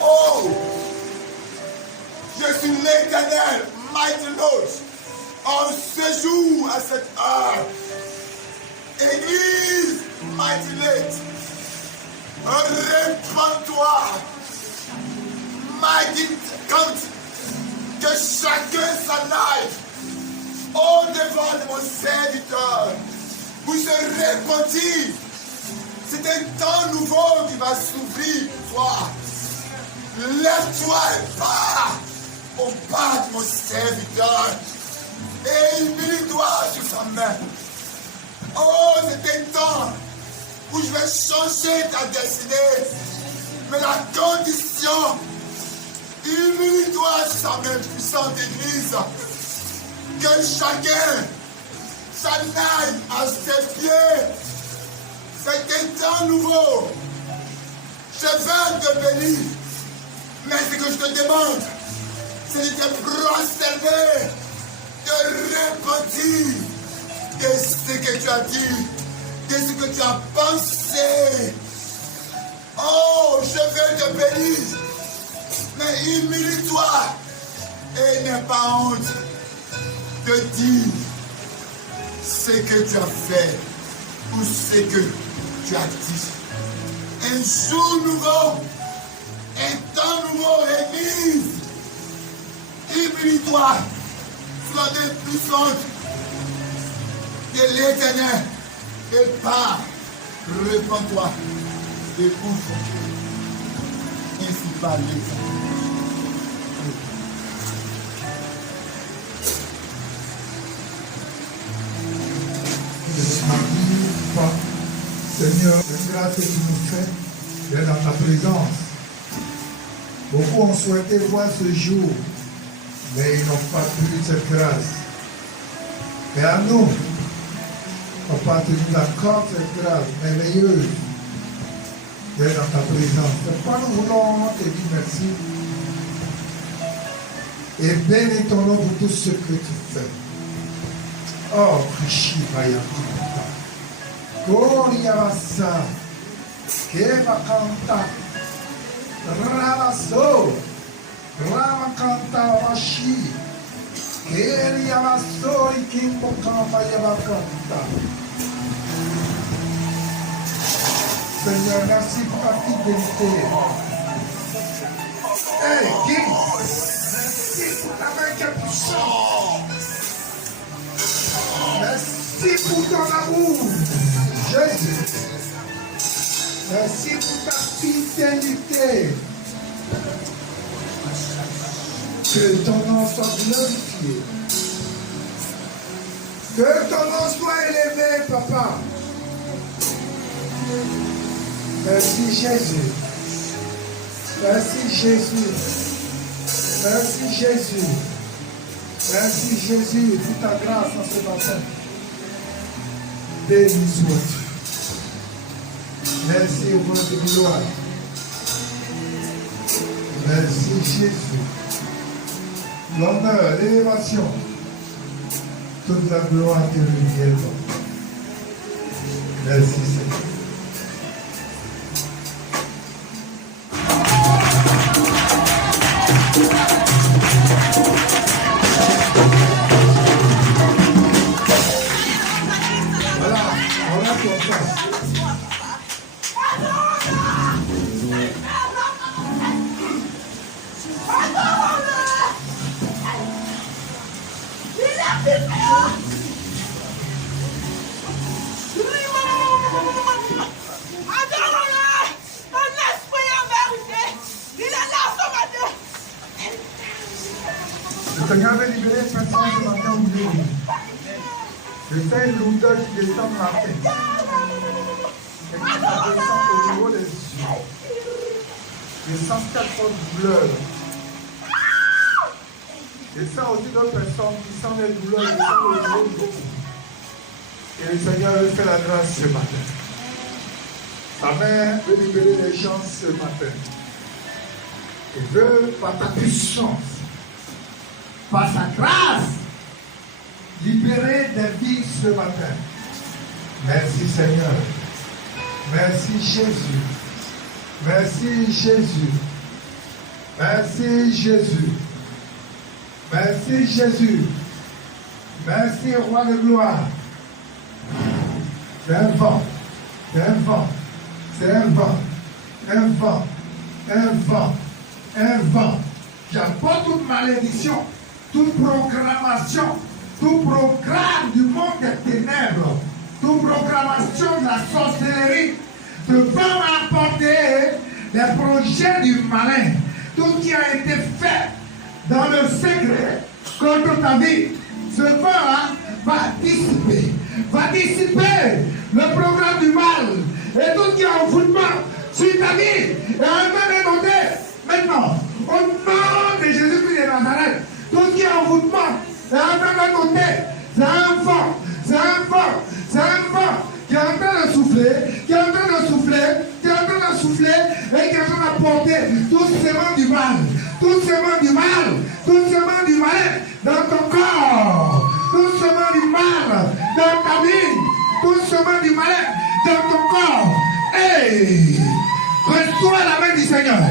Oh, je suis l'Éternel, mighty Lord, en ce jour, à cette heure. Église, mighty Lord, répands-toi, mighty quand que chacun s'en aille au devant de mon serviteur pour se repentir. C'est un temps nouveau qui va s'ouvrir pour toi. Lève-toi et pars au pas de mon serviteur et humilie-toi sur sa main. Oh, c'est un temps où je vais changer ta destinée. Mais la condition, humilie-toi sur sa main puissante église. Que chacun s'en aille à ses pieds. C'est un temps nouveau. Je veux te bénir. Mais ce que je te demande, c'est de te prosterner, de repentir de ce que tu as dit, de ce que tu as pensé. Oh, je veux te bénir. Mais humilie-toi et n'aie pas honte de dire ce que tu as fait ou ce que tu as dit. Un jour nouveau, un temps nouveau, église. Humilie-toi sous la main puissante de l'Éternel et pars, répands-toi et ouvre. Ainsi parle l'Éternel. Voilà ce que tu nous fais. Tu es dans ta présence. Beaucoup ont souhaité voir ce jour, mais ils n'ont pas eu cette grâce. Et à nous, Papa, tu nous accordes cette grâce merveilleuse d'être dans ta présence. Pourquoi nous voulons te dire merci et bénis ton nom pour tout ce que tu fais. Oh, Krishi Bayakanta. Goriabasa. Kebakanta. Rabaso. Ramakanta Washi. Keriabaso Ikimbokamba Yabakanta. Seigneur, merci pour ta fidélité. Hey, King. Merci pour ta main qui est puissante. Merci pour ton amour, Jésus. Merci pour ta fidélité. Que ton nom soit glorifié. Que ton nom soit élevé, Papa. Merci Jésus. Merci Jésus. Merci Jésus. Merci Jésus pour ta grâce en ce matin. Béni sois-tu. Merci au nom de gloire. Merci Jésus. L'honneur, l'élévation, toute la gloire te revient. Merci Seigneur. Voilà, on a confiance. Le Seigneur avait libéré personne ce matin aujourd'hui. Je fais une lourdeur qui descend de la tête. Et qui descend au niveau des yeux. Je sens quatre fois de douleur. Je sens aussi d'autres personnes qui sentent les douleurs, qui sentent au niveau du cou. Et le Seigneur veut faire la grâce ce matin. Sa main veut libérer les gens ce matin. Il veut, par ta puissance, par sa grâce, libérer des vies ce matin. Merci Seigneur. Merci Jésus. Merci Jésus. Merci Jésus. Merci Jésus. Merci Roi de gloire. C'est un vent. C'est un vent. C'est un vent. Un vent. Un vent. Un vent. J'apporte toute malédiction, toute programmation, tout programme du monde des ténèbres, toute programmation de la sorcellerie, de vent apporter les projets du malin, tout qui a été fait dans le secret contre ta vie. Ce vent-là va dissiper le programme du mal et tout qui est en envoûtement sur ta vie. Et on va noter maintenant, au nom de Jésus-Christ de Nazareth, tout ce qui est envoûtement, et en train de noter, c'est un vent, c'est un vent, c'est un vent qui est en train de souffler, qui est en train de souffler, qui est en train de souffler, et qui est en train d'apporter tout ce sément du mal, tout ce sément du mal, tout ce sément du mal dans ton corps, tout ce sément du mal dans ta vie, tout ce sément du mal dans ton corps. Hey! Reçois la main du Seigneur.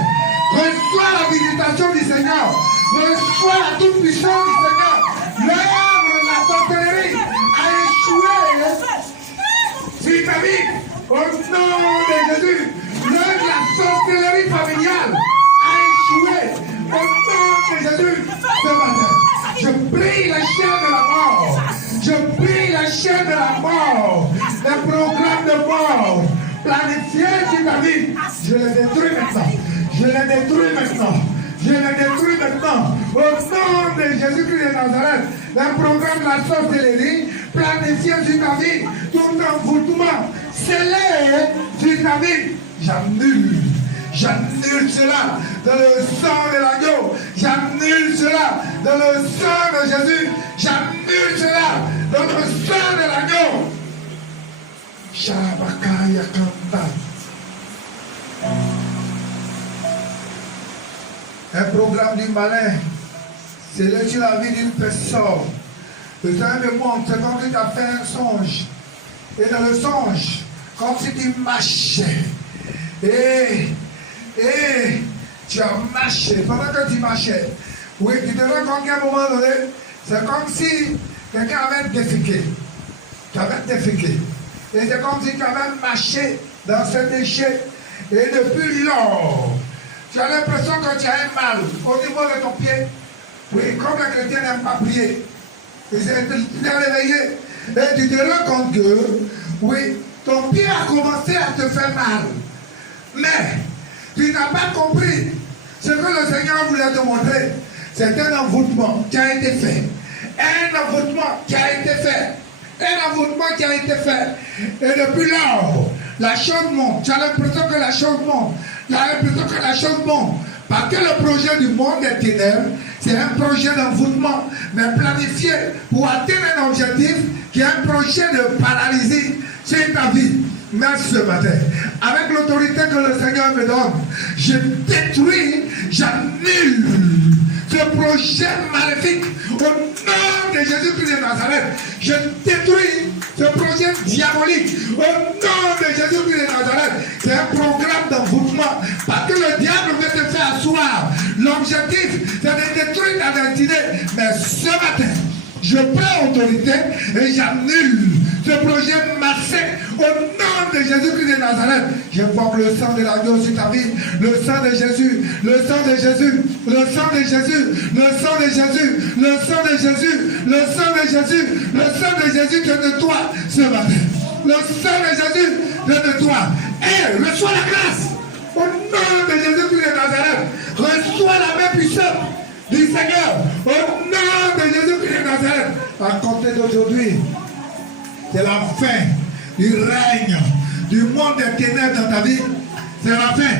Reçois la visitation du Seigneur. Reçois la toute puissance du Seigneur. L'œuvre de la sorcellerie a échoué sur ta vie. Au nom de Jésus. L'œuvre de la sorcellerie familiale a échoué. Au nom de Jésus. Ce matin, je brise la chaîne de la mort. Je brise la chaîne de la mort. Les programmes de mort planifiés sur ta vie. Je les détruis maintenant. Je les détruis maintenant. Je les détruis maintenant. Au nom de Jésus-Christ de Nazareth, le programme de la sorcellerie planifié sur ta vie, tout envoûtement scellé sur ta vie, j'annule. J'annule cela dans le sang de l'agneau. J'annule cela dans le sang de Jésus. J'annule cela dans le sang de l'agneau. Shabakaya Kanta. Un programme du malin, c'est là sur la vie d'une personne. Le Seigneur me montre, c'est comme si tu as fait un songe. Et dans le songe, comme si tu marchais. Et tu as marché. Pendant que tu marchais, oui, tu te rends compte qu'à un moment donné, c'est comme si quelqu'un avait déféqué. Tu avais déféqué. Et c'est comme si tu avais marché dans ce déchet. Et depuis lors, tu as l'impression que tu as un mal au niveau de ton pied. Oui, comme les chrétiens n'aiment pas prier. Et tu t'es réveillé. Et tu te rends compte que, oui, ton pied a commencé à te faire mal. Mais, tu n'as pas compris ce que le Seigneur voulait te montrer. C'est un envoûtement qui a été fait. Un envoûtement qui a été fait. Un envoûtement qui a été fait. Et depuis lors, la chose monte. Tu as l'impression que la chose monte. Tu as l'impression que la chose monte. Parce que le projet du monde des ténèbres, c'est un projet d'envoûtement, mais planifié pour atteindre un objectif qui est un projet de paralysie sur ta vie. Mais ce matin, avec l'autorité que le Seigneur me donne, je détruis, j'annule ce projet maléfique au nom de Jésus-Christ de Nazareth. Je détruis ce projet diabolique au nom de Jésus-Christ de Nazareth. C'est un programme d'envoûtement parce que le diable veut te faire asseoir. L'objectif, c'est de détruire ta destinée. Mais ce matin, je prends autorité et j'annule ce projet malsain au nom de Jésus-Christ de Nazareth. Je vois que le sang de l'agneau sur ta vie, le sang de Jésus, le sang de Jésus, le sang de Jésus, le sang de Jésus, le sang de Jésus, le sang de Jésus, le sang de Jésus te nettoie ce matin. Le sang de Jésus te nettoie. Et reçois la grâce au nom de Jésus-Christ de Nazareth. Reçois la main puissante du Seigneur au nom de Jésus-Christ de Nazareth. À compter d'aujourd'hui, c'est la fin du règne du monde des ténèbres dans ta vie. C'est la fin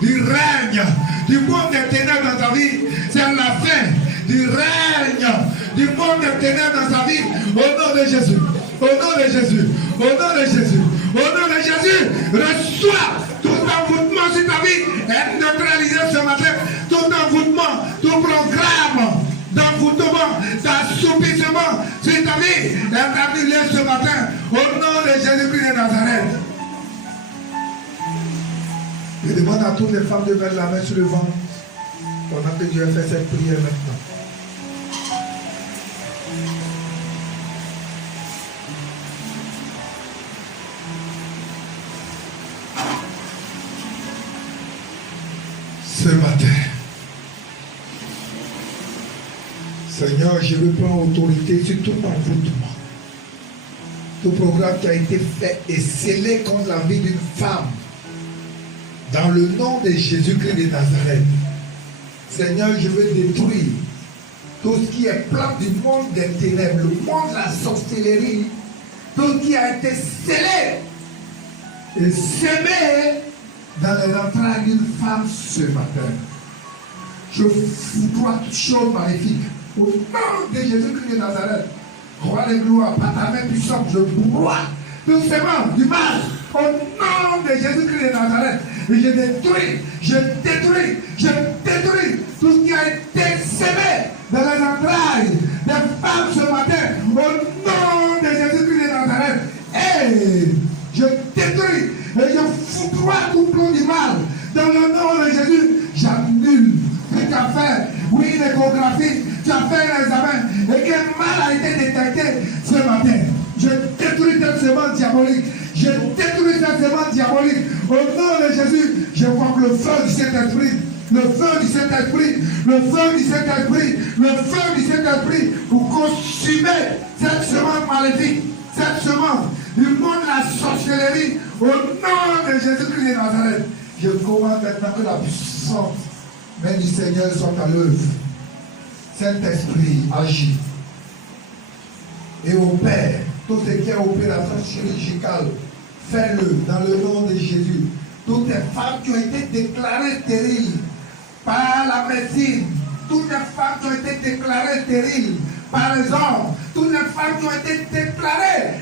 du règne du monde des ténèbres dans ta vie. C'est la fin du règne du monde des ténèbres dans ta vie. Au nom de Jésus. Au nom de Jésus. Au nom de Jésus. Au nom de Jésus. Reçois tout envoûtement sur ta vie. Et neutralisé ce matin. Tout envoûtement, tout programme d'envoûtement, d'assoupissement sur ta vie est annulé ce matin au nom de Jésus-Christ de Nazareth. Je demande à toutes les femmes de mettre la main sur le ventre pendant que Dieu fait cette prière maintenant. Ce matin, Seigneur, je veux prendre autorité sur tout envoûtement, tout programme qui a été fait et scellé contre la vie d'une femme, dans le nom de Jésus-Christ de Nazareth. Seigneur, je veux détruire tout ce qui est plan du monde des ténèbres, le monde de la sorcellerie, tout ce qui a été scellé et semé dans les entrailles d'une femme ce matin. Je foudroie toute chose maléfique. Au nom de Jésus-Christ de Nazareth, roi de gloire, par ta main puissante, je broie tout sément du mal. Au nom de Jésus-Christ de Nazareth, et je détruis tout ce qui a été semé dans les entrailles des femmes ce matin. Au nom de Jésus-Christ de Nazareth, et je détruis et je foudroie tout plan du mal. Dans le nom de Jésus, j'annule ce tu as fait. Oui, l'échographie, tu as fait un examen et quel mal a été détecté ce matin. Je détruis cette semence diabolique. Je détruis cette semence diabolique. Au nom de Jésus, je vois que le feu du Saint-Esprit, le feu du Saint-Esprit, le feu du Saint-Esprit, le feu du Saint-Esprit pour consumer cette semence maléfique, cette semence du monde de la sorcellerie. Au nom de Jésus-Christ de Nazareth, je commande maintenant que la puissance main du Seigneur soit à l'œuvre. Saint-Esprit agit et opère tout ce qui est opération chirurgicale Fais-le dans le nom de Jésus. Toutes les femmes qui ont été déclarées stériles par la médecine, toutes les femmes qui ont été déclarées stériles par les hommes, toutes les femmes qui ont été déclarées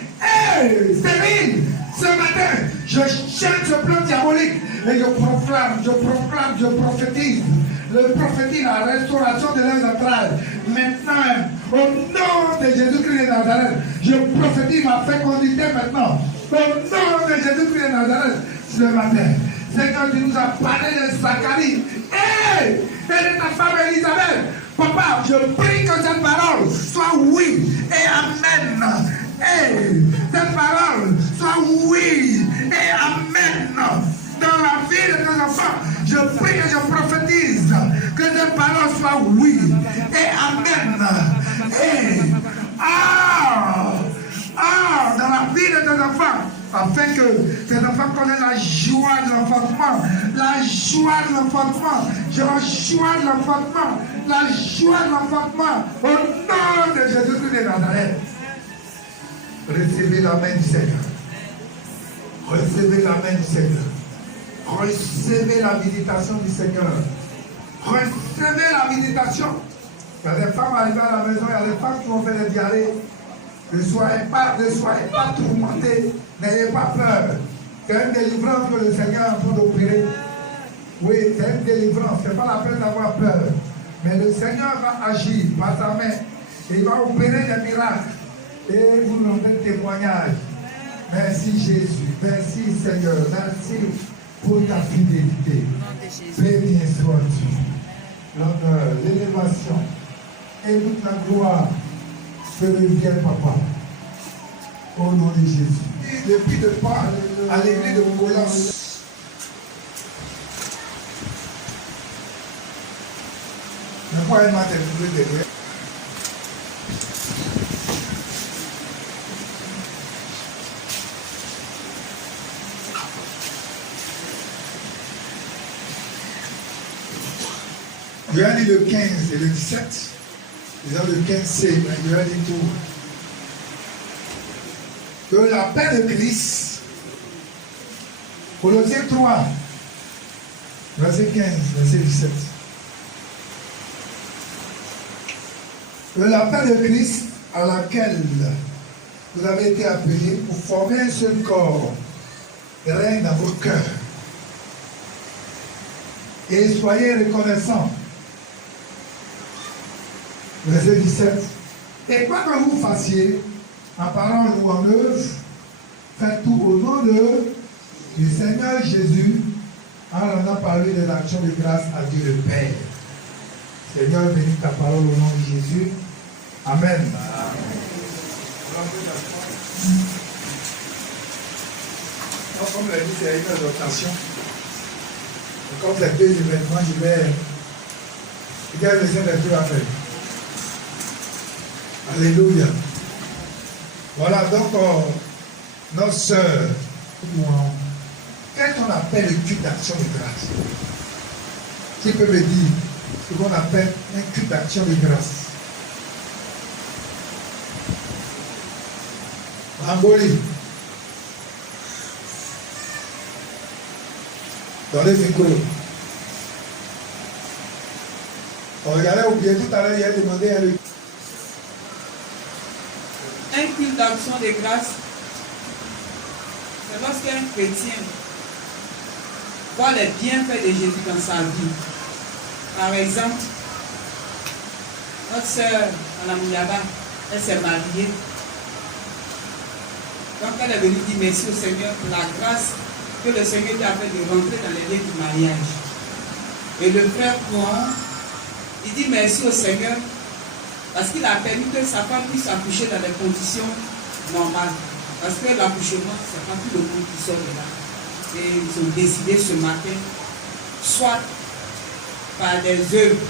stériles, ce matin, je cherche ce plan diabolique et je proclame, je prophétise. Le prophétise la restauration de leurs entrailles. Maintenant, au nom de Jésus-Christ de Nazareth, je prophétise ma fécondité maintenant. Au nom de Jésus-Christ de Nazareth, ce matin. Seigneur, tu nous as parlé de Zacharie et de ta femme Elisabeth. Papa, je prie que cette parole soit oui et amen. Et cette parole soit oui et amen. Dans la vie de nos enfants, je prie et je prophétise que cette parole soit oui et amen. Et dans la vie de nos enfants, afin que ces enfants connaissent la joie de l'enfantement, la joie de l'enfantement, la joie de l'enfantement, la joie de l'enfantement, au nom de Jésus-Christ de Nazareth. Recevez la main du Seigneur. Recevez la main du Seigneur. Recevez la méditation du Seigneur. Recevez la méditation. Il y a des femmes arrivées à la maison, il y a des femmes qui vont faire des diarrhées. Ne soyez pas tourmentés, n'ayez pas peur. C'est une délivrance que le Seigneur est en train d'opérer. Oui, c'est une délivrance, ce n'est pas la peine d'avoir peur. Mais le Seigneur va agir par sa main. Et il va opérer des miracles. Et vous nous donnez témoignage. Merci Jésus, merci Seigneur, merci pour ta fidélité. Béni sois-tu. L'honneur, l'élévation et toute la gloire te reviennent, Papa. Au nom de Jésus. Depuis de part à l'église de Moula. Ne pas aimer tes trouver. Je vais dire le 15 et le 17. Ils ont le 15C, mais je vais dire tout. Que la paix de Christ, Colossiens 3, verset 15, verset 17. Que la paix de Christ à laquelle vous avez été appelés pour former un seul corps règne dans vos cœurs. Et soyez reconnaissants. Verset 17. Et quoi que vous fassiez, en parole ou en œuvre, faites tout au nom du Seigneur Jésus, en rendant parler de l'action de grâce à Dieu le Père. Seigneur, bénis ta parole au nom de Jésus. Amen. Donc, comme l'a dit, c'est une exhortation. Comme les deux événements, je vais laisser les deux à faire. Alléluia. Voilà, donc, notre sœur, qu'est-ce qu'on appelle le culte d'action de grâce? Qui peut me dire ce qu'on appelle un culte d'action de grâce? Angolie. Dans les micros. Regardez, oubliez tout à l'heure, il a demandé à lui. Un culte d'action de grâce, c'est lorsqu'un chrétien voit les bienfaits de Jésus dans sa vie. Par exemple, notre sœur, Mme Yaba, elle s'est mariée. Donc elle est venue dire merci au Seigneur pour la grâce que le Seigneur lui a fait de rentrer dans les lieux du mariage. Et le frère Coran, il dit merci au Seigneur parce qu'il a permis que sa femme puisse accoucher dans des conditions normales. Parce que l'accouchement, c'est pas tout le monde qui sort de là. Et ils ont décidé ce matin, soit par des œuvres,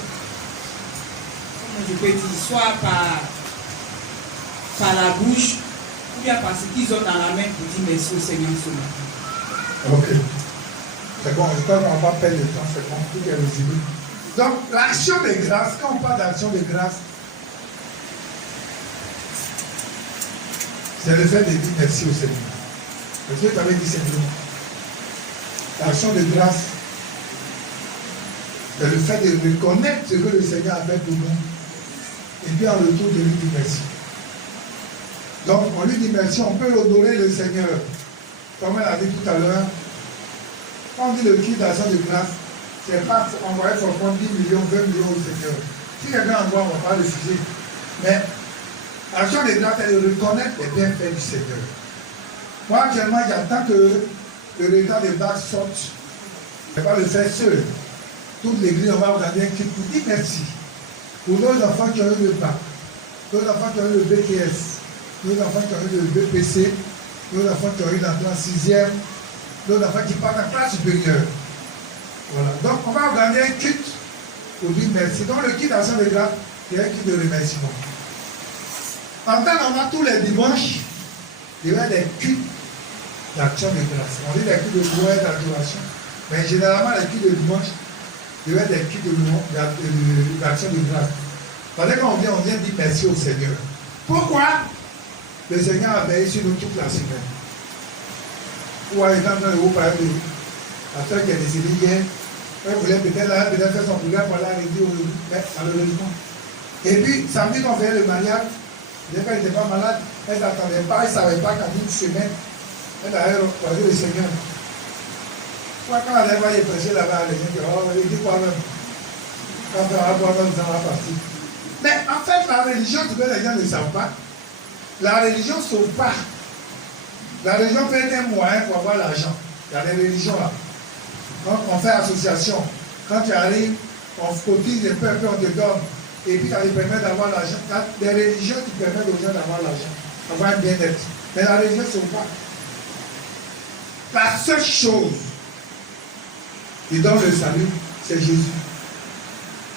comment je peux dire, soit par la bouche, ou bien parce qu'ils ont dans la main pour dire merci au Seigneur ce matin. Ok. C'est bon, je crois qu'on ne va pas perdre le temps, c'est bon, tout est résolu. Donc, l'action de grâce, quand on parle d'action de grâce, c'est le fait de dire merci au Seigneur. Parce que tu avais dit simplement, l'action de grâce, c'est le fait de reconnaître ce que le Seigneur a fait pour nous. Et puis en retour de lui dire merci. Donc on lui dit merci, on peut honorer le Seigneur. Comme elle a dit tout à l'heure, quand on dit le cri d'action de grâce, c'est pas envoyer forcément 10 millions, 20 millions au Seigneur. Si quelqu'un envoie, on ne va pas refuser. Mais l'action de grâce, c'est de reconnaître les bienfaits du Seigneur. Moi, actuellement, j'attends que le résultat des bacs sorte. Je ne vais pas le faire seul. Toute l'église, on va regarder un clip pour dire merci. Pour nos enfants qui ont eu le bac, nos enfants qui ont eu le BTS, nos enfants qui ont eu le BPC, nos enfants qui ont eu l'entrée en 6e, nos enfants qui partent en classe supérieure. Voilà. Donc, on va regarder un kit pour dire merci. Donc, le kit d'action de grâce, c'est un kit de remerciement. En temps normal, tous les dimanches, il y a des kits d'action de grâce. On dit des kits de louange et d'adoration. Mais généralement, les kits de dimanche, il y a des kits d'action de grâce. Parce que quand on vient dire merci au Seigneur. Pourquoi? Le Seigneur a veillé sur nous toute la semaine. Ou par exemple, dans le haut parler de la soeur qui est décédée hier, elle voulait peut-être faire son programme pour la réduire aujourd'hui, mais malheureusement. Et puis, samedi, quand on faisait le mariage, quand elle n'était pas malade, elle n'attendait pas, elle ne savait pas qu'en une semaine, elle avait croisé le Seigneur. Quand elle avait prêché là-bas, les gens disaient, oh, il dit quoi même? Quand on va voir même, ça va partir. Mais en fait, la religion, ce que les gens ne savent pas, la religion ne sauve pas. La religion peut être un moyen pour avoir l'argent. Il y a des religions là. Quand on fait association, quand tu arrives, on cotise un peu, on te donne. Et puis ça te permet d'avoir l'argent. Les religions qui permettent aux gens d'avoir l'argent, d'avoir un bien-être. Mais la religion ne sauve pas. La seule chose qui donne le salut, c'est Jésus.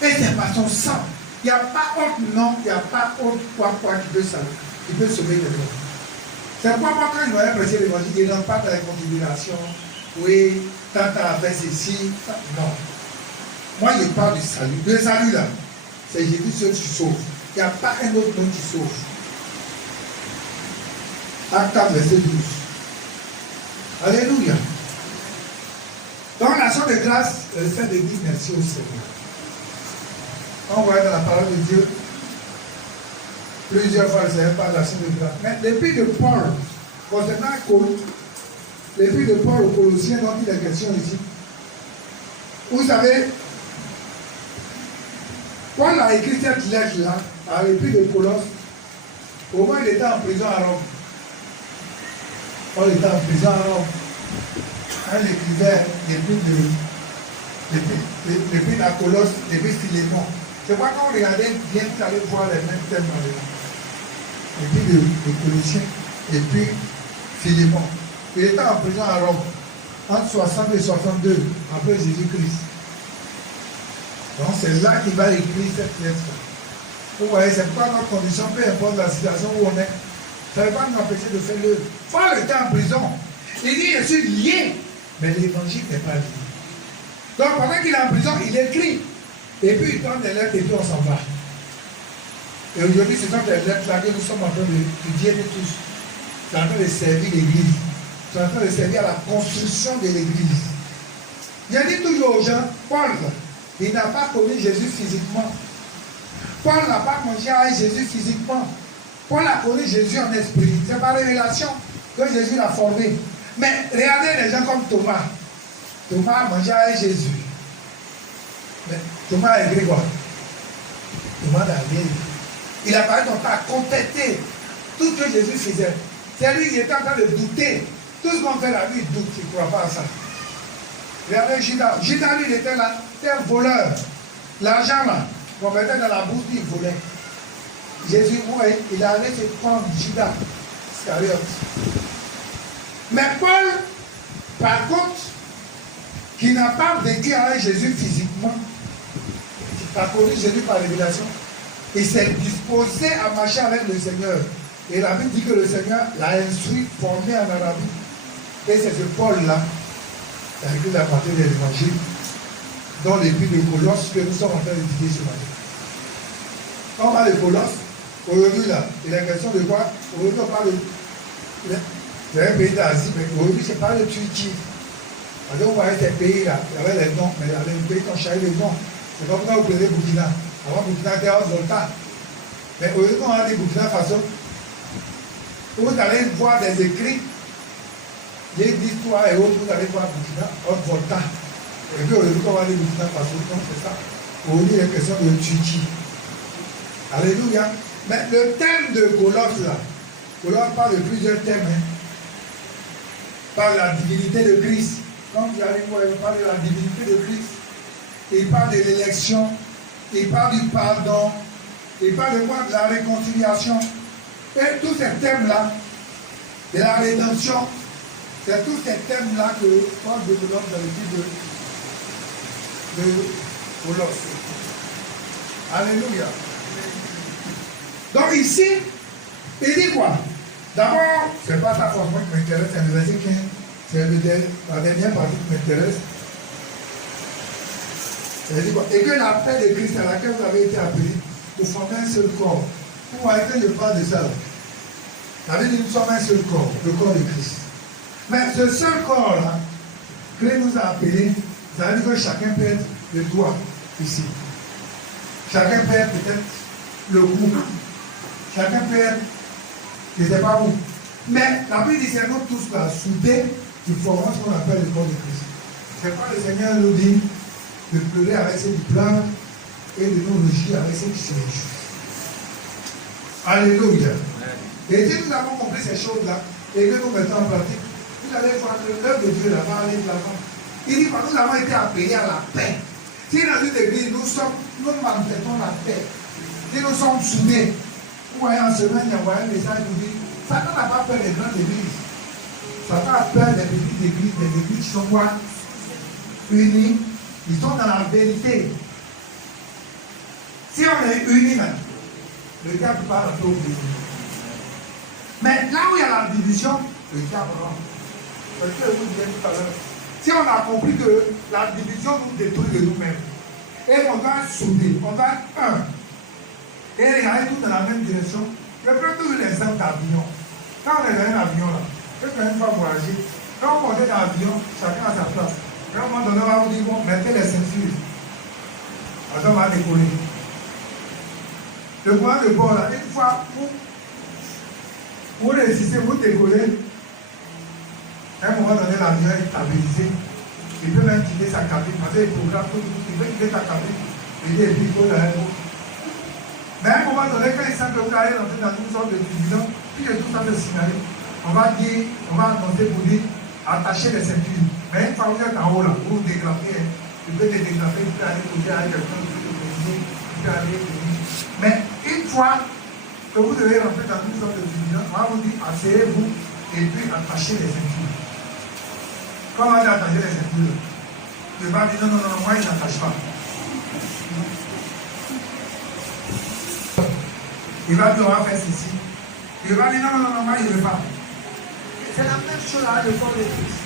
Et c'est par son sang. Il n'y a pas autre nom, il n'y a pas autre quoi qui peut sauver. Qui peut sauver les gens. C'est pourquoi moi, quand je voyais prêcher l'évangile, il n'ont pas de la configuration. Oui, tant à fait ceci. Non. Moi, je parle du salut. Le salut, là, c'est Jésus seul qui sauve. Il n'y a pas un autre nom qui sauve. Acte 4, verset 12. Alléluia. Donc, l'action de grâce, le fait de dire merci au Seigneur. On voit dans la parole de Dieu, plusieurs fois, le Seigneur parle de l'action de grâce. Mais l'épître de Paul, concernant l'épître de Paul aux Colossiens, dont il est question ici, vous savez, Paul a écrit cette lettre-là à l'épître de Colosse, au moment où il était en prison à Rome. Paul était en prison à Rome. Quand il écrivait l'épître à Colosse, l'épître Philémon. C'est pourquoi quand on regardait bien, vous allez voir les mêmes thèmes dans les et puis de Colossiens, et puis Philémon. Il était en prison à Rome, entre 60 et 62, après Jésus-Christ. Donc c'est là qu'il va écrire cette lettre. Vous voyez, c'est pourquoi notre condition, peu importe la situation où on est, ça ne va pas nous empêcher de faire l'œuvre. Paul était en prison. Il dit, je suis lié, mais l'évangile n'est pas lié. Donc pendant qu'il est en prison, il écrit. Et puis il donne des lettres et puis on s'en va. Et aujourd'hui, ce sont des lettres-là que nous sommes en train d'étudier tous. C'est en train de servir l'Église. C'est en train de servir à la construction de l'Église. Il a dit toujours aux gens, Paul, il n'a pas connu Jésus physiquement. Paul n'a pas mangé avec Jésus physiquement. Paul a connu Jésus en esprit. C'est par révélation que Jésus l'a formé. Mais regardez les gens comme Thomas. Thomas a mangé avec Jésus. Mais Thomas a écrit quoi? Thomas a dit. Il a parlé à contester tout ce que Jésus faisait. C'est lui qui était en train de douter. Tout ce qu'on fait là, lui, il doute, il ne croit pas à ça. Regardez Judas. Judas, lui, il était là, c'était un voleur. L'argent là, qu'on mettait dans la bouche, il volait. Jésus, ouais, il allait se prendre Judas Iscariote. Mais Paul, par contre, qui n'a pas vécu avec Jésus physiquement, qui n'a pas connu Jésus par révélation, il s'est disposé à marcher avec le Seigneur. Et la Bible dit que le Seigneur l'a instruit, formé en Arabie. Et c'est ce Paul-là qui a écrit la partie de l'Évangile, dans l'épître de Colosse que nous sommes en train d'étudier ce matin. Quand on parle de Colosse, aujourd'hui là, il est question de quoi? Aujourd'hui on parle de C'est un pays d'Asie, mais aujourd'hui, c'est pas le Turquie. Parce que vous voyez ces pays-là, il y avait les noms, mais il y avait des pays qui ont changé les noms. C'est comme ça que vous prenez Burkina. Avant, Burkina était en Zoltan. Mais aujourd'hui, on a dit Burkina Faso. Vous allez voir des écrits, des histoires et autres, vous allez voir Burkina en Volta. Et puis aujourd'hui, on va dire Burkina Faso, donc c'est ça. Aujourd'hui, il y a une question de Turquie. Alléluia. Mais le thème de Colosse, là, Colosse parle de plusieurs thèmes. Hein. Parle de la divinité de Christ. Quand vous allez voir, il parle de la divinité de Christ. Il parle de l'élection. Il parle du pardon. Il parle de quoi? De la réconciliation. Et tous ces thèmes-là, de la rédemption, c'est tous ces thèmes-là que Paul développe dans l'étude de Colosse. Alléluia. Donc ici, il dit quoi? D'abord, ce n'est pas ça forcément qui m'intéresse, c'est le verset 15. C'est la dernière partie qui m'intéresse. Il dit quoi? Et que la paix de Christ à laquelle vous avez été appelés, vous formez un seul corps. Vous voyez que je parle de ça. Ça veut dire que nous sommes un seul corps, le corps de Christ. Mais ce seul corps-là, Christ nous a appelés, ça veut dire que chacun peut être le doigt ici. Chacun peut être peut-être le cou. Chacun peut être, je ne sais pas où. Mais la Bible dit c'est nous tous là, soudés, qui formons ce qu'on appelle le corps de Christ. C'est pas le Seigneur nous dit de pleurer avec ceux qui pleurent et de nous réjouir avec ceux qui se réjouissent. Alléluia. Et si nous avons compris ces choses-là et que nous mettons en pratique, vous allez voir que l'œuvre de Dieu là va aller de l'avant. Il dit que nous avons été appelés à la paix. Si dans une église nous manifestons la paix, si nous sommes soudés, vous voyez en semaine, il y a un message qui dit Satan n'a pas peur des grandes églises. Satan a peur des petites églises, des églises qui sont quoi? Unies. Ils sont dans la vérité. Si on est unis même, le diable ne peut pas rentrer au pays. Mais là où il y a la division, le diable rentre. Parce que je vous disais tout à l'heure, si on a compris que la division nous détruit de nous-mêmes, et on doit être soudés, on doit être un, et regarder tout dans la même direction, je prends toujours l'exemple d'avion. Quand on est dans un avion là, quelqu'un va voyager, quand on monte dans l'avion, chacun a sa place. À un moment donné, on va vous dire, bon, mettez les ceintures. On va décoller. Le point de bord là, une fois, vous réussissez, vous décollez. À un moment donné, l'avion est stabilisé. Il peut même quitter sa cabine. Parce qu'il programme tout, il peut quitter sa cabine. Il dit, et puis il faut dans un mot. Mais à un moment donné, quand il sent que vous allez rentrer dans une sorte de turbulence, puis que tout ça se signaler, on va dire, on va annoncer pour dire, attachez les ceintures. Mais une fois que vous êtes en haut là, vous vous dégrappez, vous pouvez te dégrapper, vous pouvez aller coucher avec quelqu'un, vous pouvez aller venir. Mais une fois que vous devez rentrer dans une sorte de turbulence, on va vous dire, asseyez-vous et puis attachez les ceintures. Quand on va dire attacher les ceintures, il va dire non, moi je n'attache pas. Il va dire on va faire ceci. Il va dire non, moi je ne veux pas. C'est la même chose avec le corps de Christ.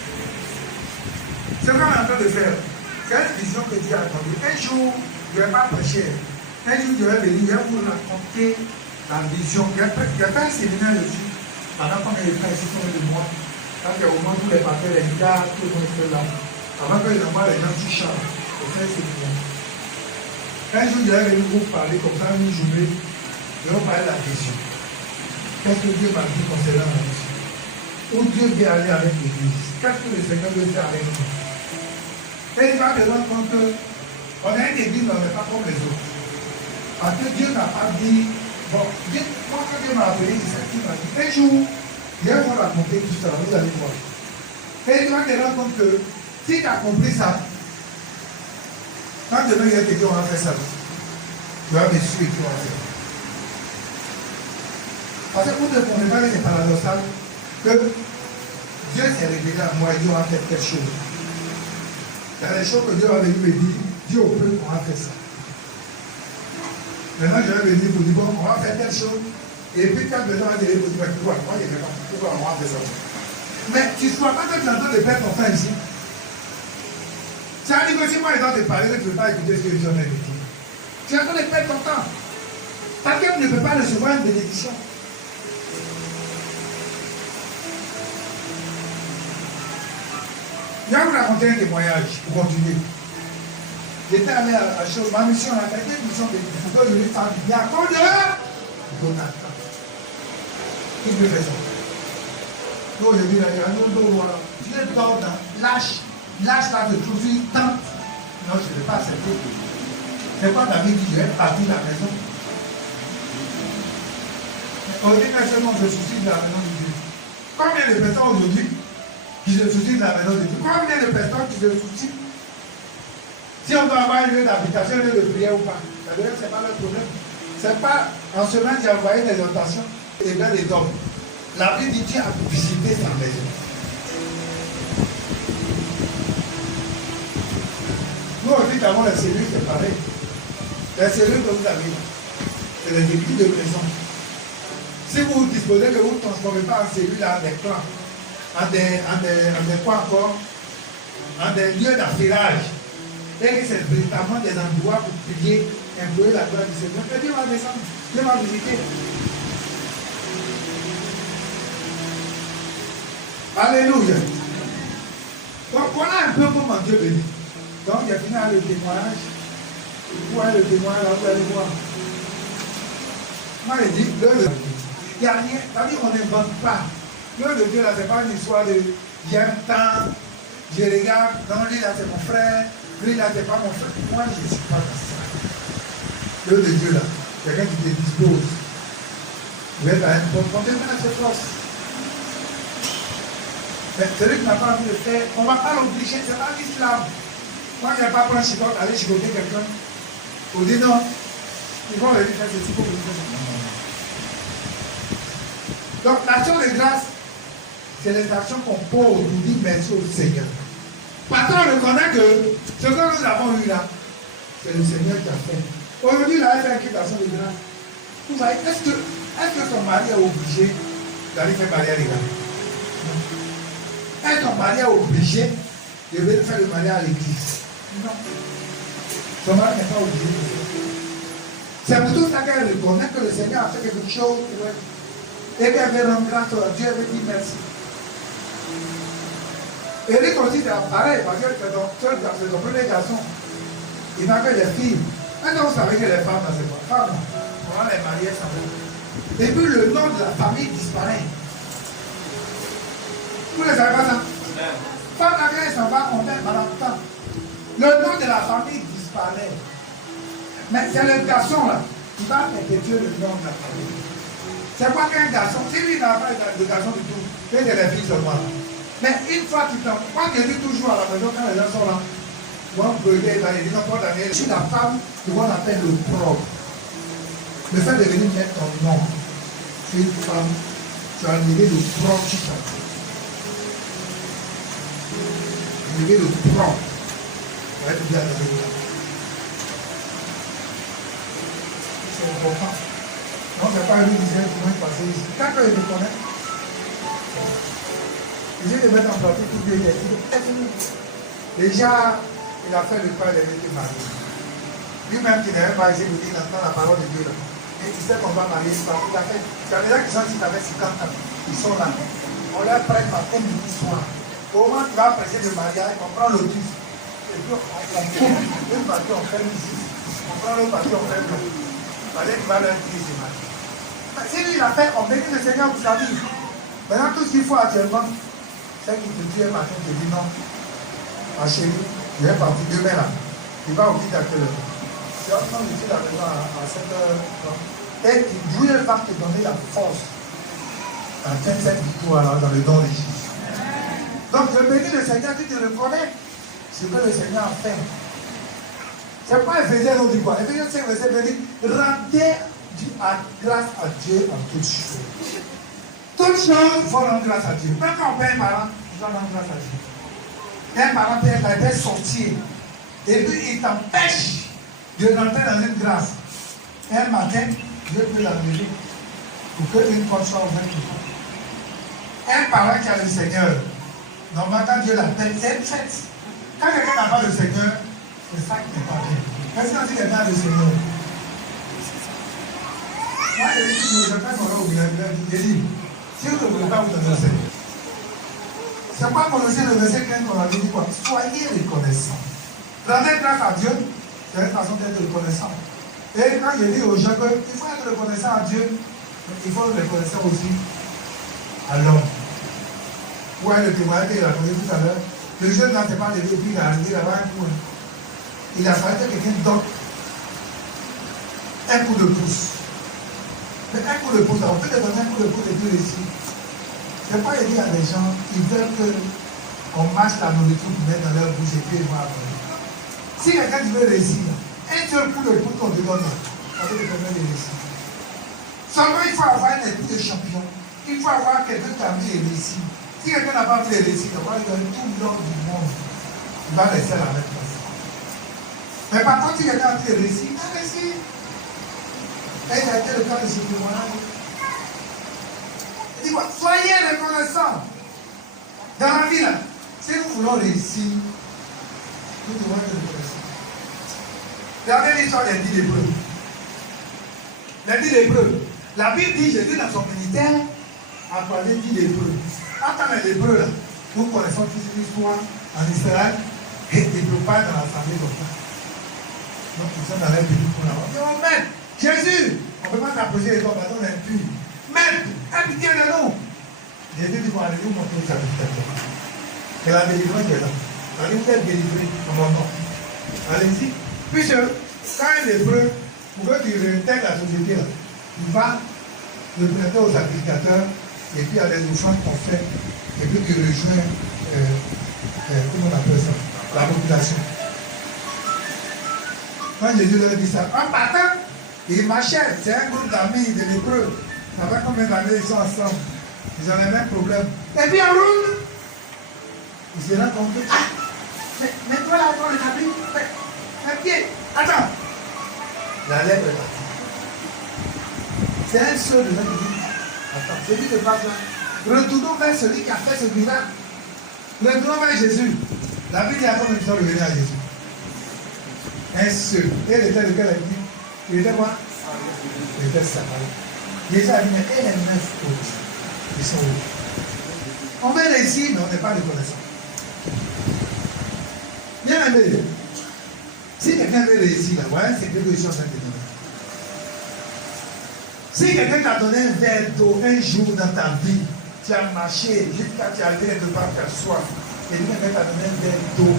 C'est ce qu'on est en train de faire. C'est une vision que Dieu a accordée. Un jour, je ne vais pas prêcher. Un jour, je vais venir, je vais vous raconter la vision. Je vais faire un séminaire dessus. Pendant qu'on est les frères ici, comme de moi. Quand il y a au moins tous les papiers, les gars, tout le monde est là. Avant que les envoient les gens qui chantent, pour faire un séminaire. Un jour, je vais venir vous parler comme ça, une journée. Je vais vous parler de la vision. Qu'est-ce que Dieu m'a dit concernant la vision? Où Dieu veut aller avec l'Église? Qu'est-ce que le Seigneur veut faire avec nous? Et il va te rendre compte qu'on a une église, mais on n'est pas comme les autres. Parce que Dieu n'a pas dit, bon, moi quand Dieu m'a appelé, c'est ça qu'il m'a dit. Un jour, je vais vous raconter tout ça, vous allez voir. Et il va te rendre compte que si tu as compris ça, quand demain il y a quelqu'un qui va faire ça, tu vas me suivre et tu vas faire. Parce que vous ne comprenez pas que c'est paradoxal que Dieu s'est révélé à moi et Dieu va faire quelque chose. Il y a des choses que Dieu va venir me dire, Dieu peut, on va faire ça. Maintenant, je vais venir pour dire, bon, on va faire telle chose. Et puis, quand le temps va venir pour dire, pourquoi moi, je ne vais pas, pourquoi on va faire ça. Mais tu ne crois pas que tu es en train de perdre ton temps ici. Ça veut dire que si moi, je dois te parler, que tu ne veux pas écouter ce que Dieu m'a dit. Tu es en train de perdre ton temps. Parce qu'on ne peut pas recevoir une bénédiction. Je vais vous raconter un témoignage pour continuer. J'étais allé à chose, ma mission, la quatrième mission de Foucault, je l'ai fait bien à cause de Jonathan. Qui peut faire ça? Donc, je dis, il y a un autre voilà. Tu es dors dans, lâche là de trouver tant. Non, je ne vais pas accepter. C'est pas David qui dirait partir de la maison. Aujourd'hui, seulement je soucie de la maison de Dieu. Combien de personnes aujourd'hui qui se soucient de la maison de Dieu? Combien de personnes qui se soucient? Si on doit avoir un lieu d'habitation, un lieu de prière ou pas, ce n'est pas le problème. Ce n'est pas en semaine j'ai envoyé des notations et bien des hommes. La Bible dit Dieu a visité sa maison. Nous aussi avons les cellules, c'est pareil. Les cellules que vous avez, c'est les églises de maison. Si vous disposez que vous ne transformez pas en cellules en des clans, en des quoi encore, en des lieux d'affilage, et que c'est véritablement des endroits pour prier, implorer la gloire du Seigneur, et Dieu va descendre, Dieu va visiter. Alléluia. Donc voilà un peu comment Dieu bénit. Donc il y a fini avec le témoignage. Vous voyez le témoignage là, vous allez voir. Moi je dis, il n'y a rien, c'est-à-dire qu'on n'invente pas. L'œuvre de Dieu là, ce n'est pas une histoire de j'ai un temps, je regarde, non lui là c'est mon frère, lui là c'est pas mon frère. Moi je ne suis pas dans ça. L'œuvre de Dieu là, quelqu'un qui te dispose. Vous êtes à une bonne contentement à cette force. Mais celui qui n'a pas envie de faire, on ne va pas l'obliger, c'est pas l'islam. Moi, je ne vais pas prendre un chicote, aller chicoter quelqu'un. On dit non, ils vont lui faire ceci pour lui faire ça. Donc, l'action de grâce, c'est les actions qu'on pose, nous dit merci au Seigneur. Parce qu'on reconnaît que ce que nous avons eu là, c'est le Seigneur qui a fait. Aujourd'hui, là, elle fait une inquiétation de grâce. Vous voyez, est-ce que son mari est obligé d'aller faire mariage légal? Est-ce que ton mari est obligé de venir faire le mariage à l'église? Non. Son mari n'est pas obligé de faire. C'est pour tout ça qu'elle reconnaît que le Seigneur a fait quelque chose pour elle. Et qu'elle veut rendre grâce à Dieu, elle veut dire merci. Eric aussi, c'est pareil, parce que c'est son premier garçon. Il n'a que des filles. Maintenant, vous savez que les femmes, c'est quoi? Femmes, on va les marier, ça va. Et puis le nom de la famille disparaît. Vous ne savez pas ça? Femme quand elle s'en va, on met madame Tam. Le nom de la famille disparaît. Mais c'est le garçon là qui va perpétuer le nom de la famille. C'est quoi qu'un garçon? Si lui n'a pas de garçon du tout, c'est que les filles seulement. Mais une fois tu t'en. Moi je dis toujours à la maison quand les gens sont là, moi brûler là, ils disent non, je suis la femme que l'on appelle le propre. Le fait de venir mettre ton nom, c'est une femme, tu as enlevé le propre sur ta vie. Enlever le propre. Ça va être bien avec toi. C'est important. Non, c'est pas lui qui disait comment il passait ici. Quand il me connaît, il de mettre en pratique tout bien, c'est fini. Déjà, il a fait le pas, il avait été marié. Lui-même qui n'avait pas essayé de dire dans la parole de Dieu là. Et il sait qu'on va marier, il a fait. C'est les gens qui sont ici avec 50 ans. Ils sont là. On leur prête matin, midi, soir. Au moment où tu vas apprécier le mariage, on prend l'autisme. Et puis on coupe. Une partie on ferme ici. On prend l'autre partie on ferme là. Parce qu'il va leur dire c'est marié. Si lui il a fait, on bénit le Seigneur pour sa vie. Maintenant tout ce qu'il faut actuellement, c'est qu'il te dit un matin, il te dit non. Ma chérie, je vais partir demain là. Il va au quitter à quelle heure? C'est en train de dire la maison à 7h. Et Dieu va te donner la force d'atteindre cette victoire là dans le nom de Jésus. Donc je bénis le Seigneur qui te reconnaît ce que le Seigneur a fait. C'est pas Éphésiens nous dit quoi? Éphésiens 5 verset 20 dit rendez grâce à Dieu en toutes choses. Toutes choses, il faut rendre grâce à Dieu. Même quand on paie un parent, il faut rendre grâce à Dieu. Un parent peut être sorti et puis il t'empêche de rentrer dans une grâce. Un matin, Dieu peut l'amener pour qu'une fois soit ouverte. Un parent qui a le Seigneur, normalement quand Dieu l'appelle, c'est une fête. Quand quelqu'un n'a pas le Seigneur, c'est ça qui n'est pas bien. Parce que quand quelqu'un a le Seigneur, moi je dis, je ne sais pas qu'on a oublié, je dis, si vous ne voulez pas vous donner le Seigneur, C'est pas Colossiens le verset 15, on a dit quoi? Soyez reconnaissants. Rendez grâce à Dieu, c'est une façon d'être reconnaissant. Et quand je dis aux gens qu'il faut être reconnaissant à Dieu, il faut être reconnaissant aussi à l'homme. Vous voyez le témoignage qu'il a donné tout à l'heure. Le jeune là, c'est pas levé, puis il a arrivé là-bas un coup. Il a fallu que quelqu'un donne un coup de pouce. Mais un coup de pouce, on peut te donner un coup de pouce et puis réussir. Je ne vais pas dire à des gens qui veulent qu'on mâche la nourriture pour mettre dans leur bouche et puis ils vont avoir. Si quelqu'un qui veut réussir, un seul coup de pouce qu'on te donne, ça peut te permettre de réussir. Seulement, il faut avoir un esprit de champion. Il faut avoir quelqu'un qui a envie de réussir. Si quelqu'un n'a pas envie de réussir, il va donner tout l'or du monde. Il va rester à la même place. Mais par contre, si quelqu'un a envie de réussir, il va réussir. Et il a été le cas de ce témoignage. Il dit quoi? Soyez reconnaissants. Dans la vie, là, si nous voulons réussir, nous devons être reconnaissants. Regardez l'histoire des 10 lépreux. Les 10 lépreux. La Bible dit, Jésus dans son ministère a parlé 10 lépreux. Attends, les lépreux, là, nous connaissons toute une histoire en Israël et ils ne peuvent pas dans l'assemblée comme ça. Donc, ils sont dans leur pays pour là-bas. Ils disent, maître, Jésus, on ne peut pas t'approcher de toi, pardon, on est impur. Maître, aie pitié de nous. Jésus dit, allez vous montrer sa pitié. Et la délivrance est là. Allez vous être délivré en mon nom. Allez-y. Puisque, quand un lépreux, pour que tu réintègres la société, là, il va le prêter aux sacrificateurs, et puis à les offrandes qu'on fait, et puis tu rejoins, comment on appelle ça, la population. Quand Jésus leur dit ça, en partant, ils marchaient, c'est un groupe d'amis, de lépreux. Ça va combien d'années ils sont ensemble? Ils ont les mêmes problèmes. Et puis en route, ils se rendent compte que, mais toi là, toi, le cabri, mais pied, attends. La lèvre est partie. C'est un seul de l'homme qui dit, attends, celui qui passe là, retournons vers celui qui a fait ce miracle. Retournons vers Jésus. La Bible dit à combien ils sont revenus à Jésus? Un seul. Et il était lequel a dit? Il était quoi? Il était Samarie. Jésus a dit, mais et les 9 autres, ils sont où? On veut réussir, mais on n'est pas reconnaissant. Bien aimé, si quelqu'un veut réussir, là, voilà, c'est quelque chose en train de donner. Si quelqu'un t'a donné un verre d'eau un jour dans ta vie, tu as marché jusqu'à tu as arrivé quelque part, tu as soif, et quelqu'un t'a donné un verre d'eau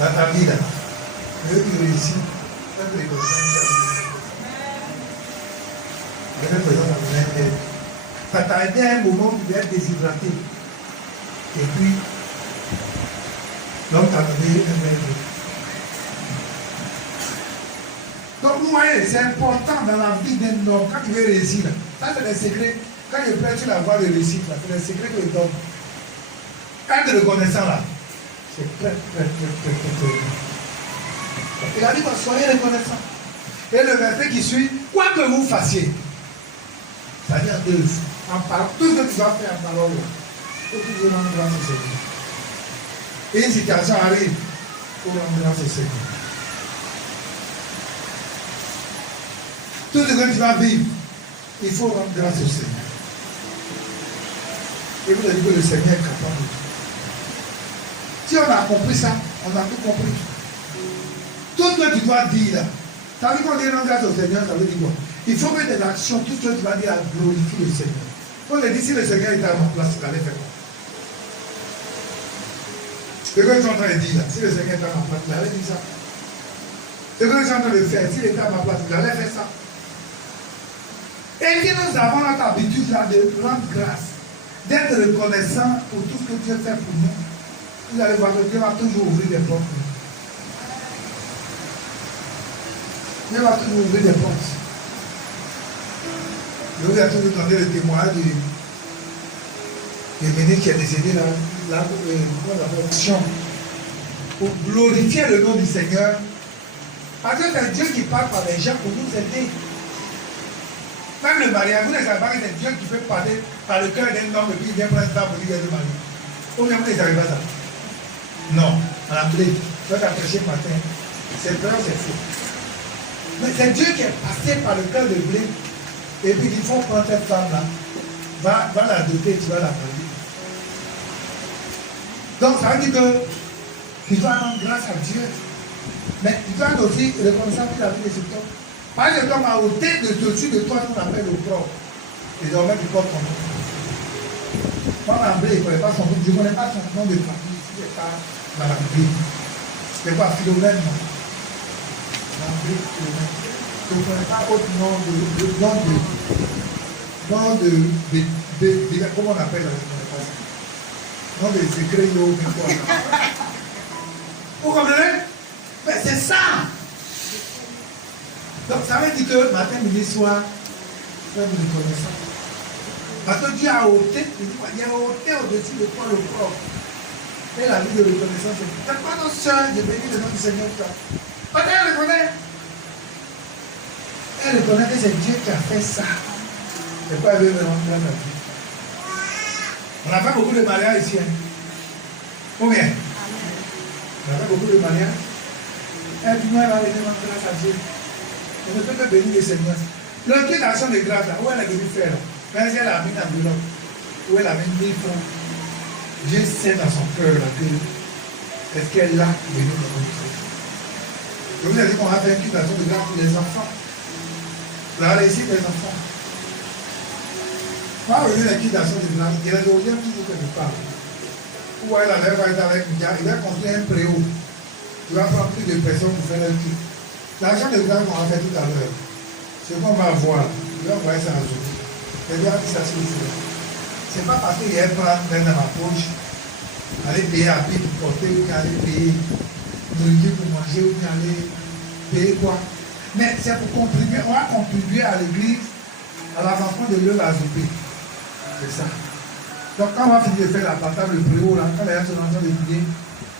dans ta vie, là, il veut que tu réussisses, il veut que tu réussisses. Ça t'a aidé à un moment où tu devais être déshydraté. Et puis, l'homme t'a donné un verre d'eau. Donc, vous voyez, c'est important dans la vie d'un homme, quand tu veux réussir, ça c'est le secret. Quand il prend sur la voie de réussite, c'est le secret que le donne. Être reconnaissant là, c'est très important. Il a dit, soyez reconnaissant. Et le verset qui suit, quoi que vous fassiez, c'est-à-dire en parlant, tout ce que tu vas faire en parole, il faut toujours rendre grâce au Seigneur. Et une situation arrive, il faut rendre grâce au Seigneur. Tout ce que tu vas vivre, il faut rendre grâce au Seigneur. Et vous avez dit que le Seigneur est capable de tout. Si on a compris ça, on a tout compris. Tout ce que tu dois dire là, ça veut dire qu'on dit rendre grâce au Seigneur, ça veut dire quoi? Il faut mettre de l'action, tout ce que tu vas dire à glorifier le Seigneur. On a dit si le Seigneur était à ma place, tu allais faire quoi? Ce que je suis en train de dire là, si le Seigneur était à ma place, tu allais dire ça. Ce que je suis en train de faire, s'il était à ma place, tu allais faire ça. Et si nous avons notre habitude là de rendre grâce, d'être reconnaissant pour tout ce que Dieu fait pour nous, vous allez voir que Dieu va toujours ouvrir des portes. Dieu va toujours ouvrir des portes. Je vous ai toujours donné le témoignage du ministre qui est décédé là, pour glorifier le nom du Seigneur. Parce que c'est Dieu qui parle par les gens pour nous aider. Même le mariage, vous ne savez pas que c'est Dieu qui peut parler par le cœur d'un homme et puis il vient prendre une femme pour lui dire marier. Ou bien vous ne savez pas ça? Non, à la blé, tu vas t'approcher le matin. C'est vrai, c'est faux. Mais c'est Dieu qui est passé par le cœur de blé. Et puis il faut prendre cette femme-là. Va la doter, tu vas la marier. Donc ça veut dire que tu dois rendre grâce à Dieu. Mais tu dois être aussi reconnaissant pour la vie de cet homme. Parce que cet homme a ôté dessus de toi ce qu'on appelle le propre. Désormais tu portes ton nom. Moi, André, je ne connais pas son nom. Je ne connais pas son nom de famille. Si ce n'est pas dans la Bible. C'est quoi Philomène? André, Philomène. Je ne connais pas autre nom de comment on appelle, je ne connais pas ça. Nom de secret, vous comprenez? Mais c'est ça. Donc ça veut dire que matin, midi, soir, vous êtes reconnaissant. Parce que Dieu a ôté, il a ôté au-dessus de toi le propre. Et la vie de reconnaissance, c'est pas nos soeurs de bénir le nom du Seigneur. Parce qu'elle reconnaît. Elle reconnaît que c'est Dieu qui a fait ça. C'est pas elle veut rentrer dans la vie. On a fait beaucoup de mariages ici. Hein. Combien? On a fait beaucoup de mariages. Et puis moi, elle va venir rendre grâce à Dieu. On ne peut que bénir le Seigneur. Le kit d'action de grâce, là, où elle est venue faire? Quand elle a mis dans l'enveloppe, où elle a mis 1000 francs, Dieu sait dans son cœur là, que est-ce qu'elle l'a venu dans notre vie. Je vous ai dit qu'on va faire un kit d'action de grâce pour les enfants. La réussite des enfants. Quand on veut les kits d'action de grâce, il y a des audiences toujours que je parle. Ou elle va être avec Mika, il va construire un préau. Il va prendre plus de personnes pour faire un kit. L'argent de grâce qu'on va faire tout à l'heure, ce qu'on va voir, il va envoyer ça à jour. C'est bien que ça se fait. Ce n'est pas parce qu'il y a un plan dans ma poche, aller payer à pied pour porter, ou aller payer nourriture pour manger, ou aller payer quoi. Mais c'est pour contribuer, on va contribuer à l'église, à l'avancement de l'œuvre à Zoupé. C'est ça. Donc quand on va finir de faire la patate, le préau, là, quand les gens sont en train de prier,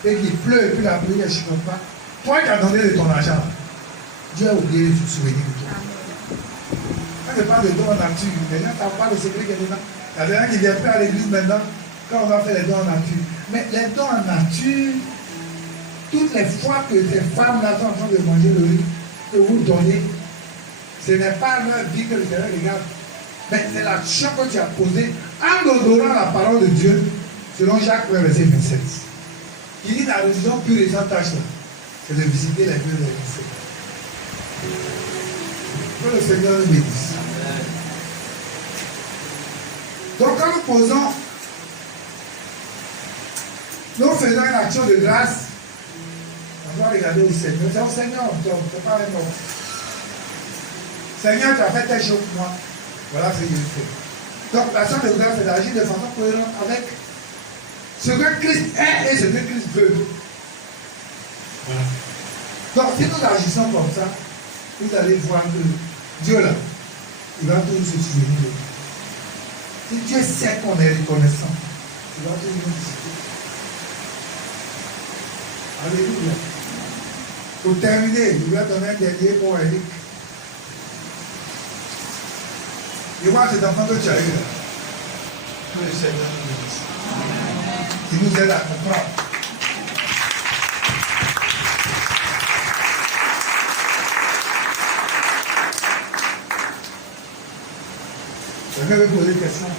et qu'il pleut, et puis la pluie ne chute pas, toi qui as donné de ton argent, Dieu a oublié de se souvenir de toi. Quand je parle de dons en nature, les gens ne savent pas le secret qu'il y a dedans. Il y a des gens qui viennent faire à l'église maintenant, quand on va faire les dons en nature. Mais les dons en nature, toutes les fois que ces femmes-là sont en train de manger le riz, que vous donnez, ce n'est pas leur vie que le Seigneur regarde, mais c'est l'action que tu as posée en honorant la parole de Dieu, selon Jacques 1, verset 27. Il dit la religion pure et sans tâche, c'est de visiter les lieux de l'Église. Que le Seigneur nous bénisse. Donc quand nous posons, nous faisons une action de grâce, on doit regarder au Seigneur. C'est au Seigneur, c'est pas un homme. Seigneur, tu as fait telle chose pour moi. Voilà ce que je fais. Donc l'action de grâce, c'est d'agir de façon cohérente avec ce que Christ est et ce que Christ veut. Voilà. Donc si nous agissons comme ça, vous allez voir que Dieu là, il va toujours se souvenir de nous. Si Dieu sait qu'on est reconnaissant, il va toujours nous visiter. Alléluia. Pour terminer, je vais donner un dernier mot à Eric. Et vois cet enfant que tu as eu là. Que le Seigneur nous bénisse. Il nous aide à comprendre. Quelqu'un veut poser des questions?